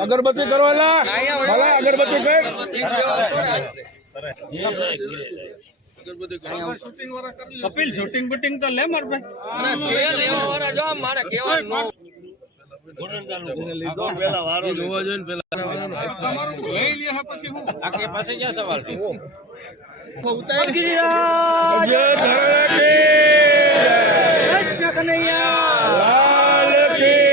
अगरबत्ती करवाला मला अगरबत्ती कर कपिल शूटिंग बुटिंग तो ले मार भाई लेवा वाला जो मारा केवा લઈ લે હે પછી હું આકે પાસે ક્યાં સવાલ છે ઉતાર ગિરિરાજ કૃષ્ણ કનૈયા લાલ કી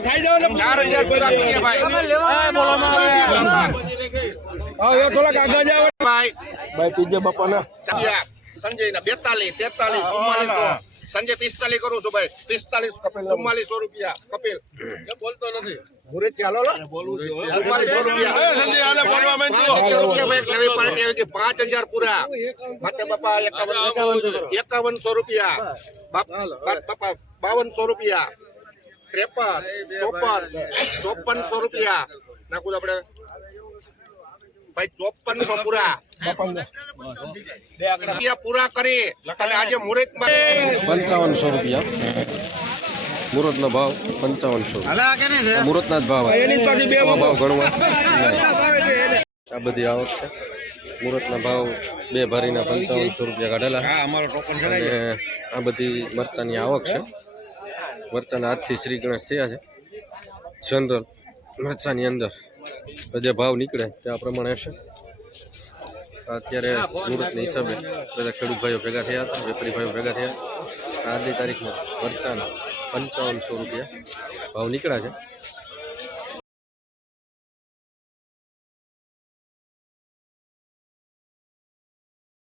ખાઈ જાવ ને 4000 પૂરા કરીએ ભાઈ બોલો મારે થોડા કાગળ જાવ ભાઈ પીજે બાપાના સંજય ના 42 43 4400 સંજય 45 કરું છું ભાઈ 45 4400 રૂપિયા કપિલ બોલતો નથી મુરે ચાલો 4400 રૂપિયા સંજય આને બોલવા માંડ્યો રૂપિયા ભાઈ નવી પાર્ટી આવી 5000 પૂરા માટે બાપા 5100 રૂપિયા બાપા 5200 રૂપિયા 53 54 રૂપિયા નાખું આપણે ભાઈ 5400 પૂરા પૂરા કરી અને આજે મુહૂર્ત 5500 રૂપિયા મુહૂર્ત નો ભાવ 5500 મુહૂર્ત ના જ ભાવ ભાવ ગણવા આ બધી આવક છે મુહૂર્ત ના ભાવ બે ભરીના 5500 રૂપિયા કાઢેલા આ બધી મરચાની આવક છે મરચાના આજથી શ્રી ગણેશ થયા છે જનરલ મરચાની અંદર જે ભાવ નીકળે તે આ પ્રમાણે હશે અત્યારે મુહૂર્તની હિસાબે બધા ખેડૂત ભાઈઓ ભેગા થયા હતા વેપારી ભાઈઓ ભેગા થયા આજની તારીખમાં મરચાના 5500 રૂપિયા ભાવ નીકળ્યા છે